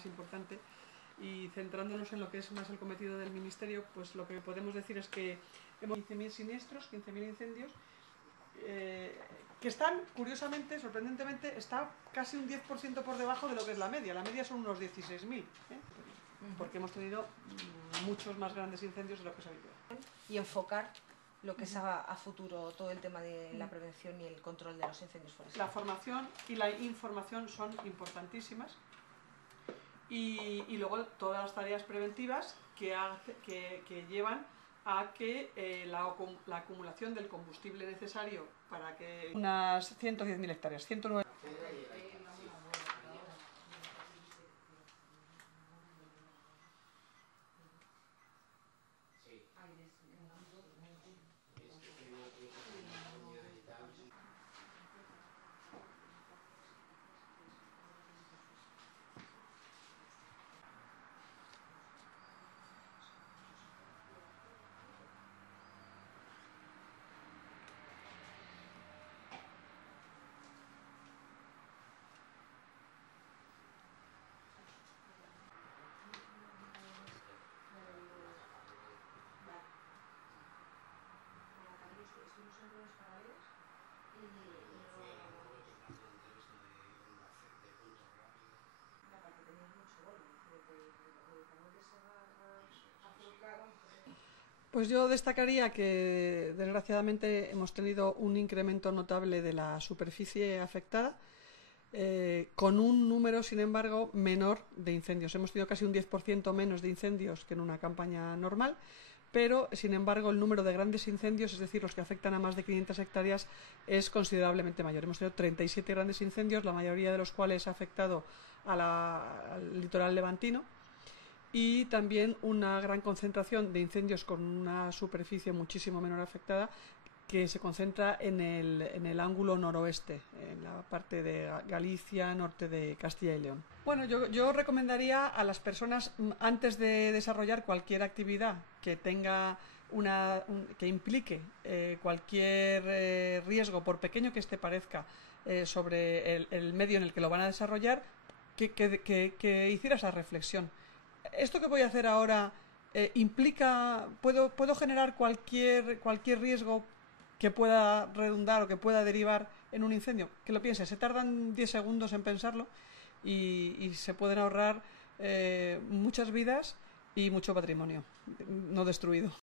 más importante. Y centrándonos en lo que es más el cometido del Ministerio, pues lo que podemos decir es que hemos 15.000 siniestros, 15.000 incendios, que están, curiosamente, sorprendentemente, está casi un 10% por debajo de lo que es la media. La media son unos 16.000, porque hemos tenido muchos más grandes incendios de lo que se habitual. Y enfocar lo que es a futuro todo el tema de la prevención y el control de los incendios forestales. La formación y la información son importantísimas. Y luego todas las tareas preventivas que llevan a que la acumulación del combustible necesario para que... Unas 110.000 hectáreas, 109... Pues yo destacaría que desgraciadamente hemos tenido un incremento notable de la superficie afectada, con un número, sin embargo, menor de incendios. Hemos tenido casi un 10% menos de incendios que en una campaña normal, pero, sin embargo, el número de grandes incendios, es decir, los que afectan a más de 500 hectáreas, es considerablemente mayor. Hemos tenido 37 grandes incendios, la mayoría de los cuales ha afectado al litoral levantino, y también una gran concentración de incendios con una superficie muchísimo menor afectada, que se concentra en el ángulo noroeste, en la parte de Galicia, norte de Castilla y León. Bueno, yo recomendaría a las personas, antes de desarrollar cualquier actividad que tenga que implique cualquier riesgo, por pequeño que este parezca, sobre el medio en el que lo van a desarrollar, que hiciera esa reflexión. ¿Esto que voy a hacer ahora puedo generar cualquier riesgo que pueda redundar o que pueda derivar en un incendio? Que lo piense, se tardan 10 segundos en pensarlo y se pueden ahorrar muchas vidas y mucho patrimonio no destruido.